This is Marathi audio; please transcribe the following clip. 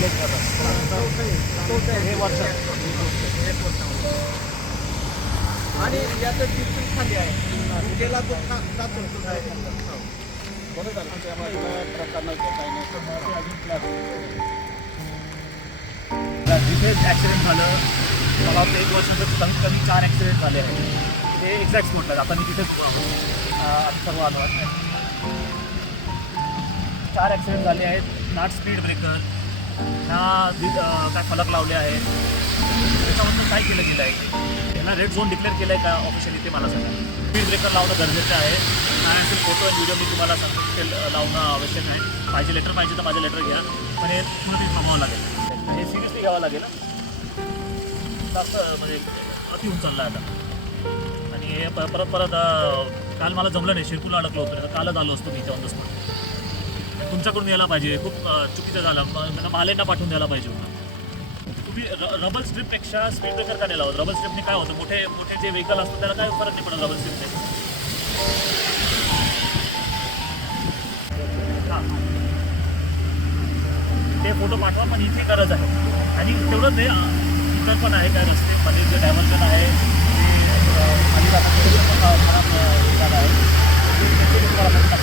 मायलेज करतात हे वर्ष आणि याचं डिस्टन्स खाली आहे गेला तो जातो बरं झालं त्यामुळे ट्रकांना काही नाही जिथे ॲक्सिडेंट झालं मला वाटतं 1 वर्षाचं कमीत कमी 4 ॲक्सिडेंट झाले आहेत ते एक्झॅक्ट स्पॉटला आता मी तिथेच आम्ही सर्व आलो आहे 4 ॲक्सिडेंट झाले आहेत. नॉट स्पीड ब्रेकर ना काय फलक लावले आहेत त्याच्याबद्दल काय केलं गेलं आहे त्यांना रेड झोन डिक्लेअर केलं आहे का ऑफिशियली ते मला सांगा. स्पीड ब्रेकर लावणं गरजेचं आहे. नाही असेल फोटो आणि व्हिडिओ मी तुम्हाला सांगतो ते लावणं आवश्यक आहे. पाहिजे लेटर पाहिजे तर माझं लेटर घ्या पण हे थोडं ते थांबावं लागेल. हे सिरियसली घ्यावं लागेल जास्त म्हणजे अति होऊन चाललं आहे आता. आणि हे परत काल मला जमलं नाही शिरपूरला अडकलं होतं तर कालच आलो असतो मी इथे ऑन द स्पॉट. तुमच्याकडून यायला पाहिजे खूप चुकीचं झालं त्यांना मालेंना पाठवून द्यायला पाहिजे होतं. तुम्ही रबल स्ट्रिपपेक्षा स्पीड ब्रेकर का नाही लावत? रबल स्ट्रिपने काय होतं मोठे जे व्हेकल असतात त्याला काय फरक नाही पडत रबल स्ट्रिपने. हां ते फोटो पाठवा पण इथे गरज आहे आणि तेवढंच आहे इतर पण आहे काय रस्तेमध्ये जे डायव्हर्जन आहे ते खाली जातात खराब झालं आहे ते तुम्हाला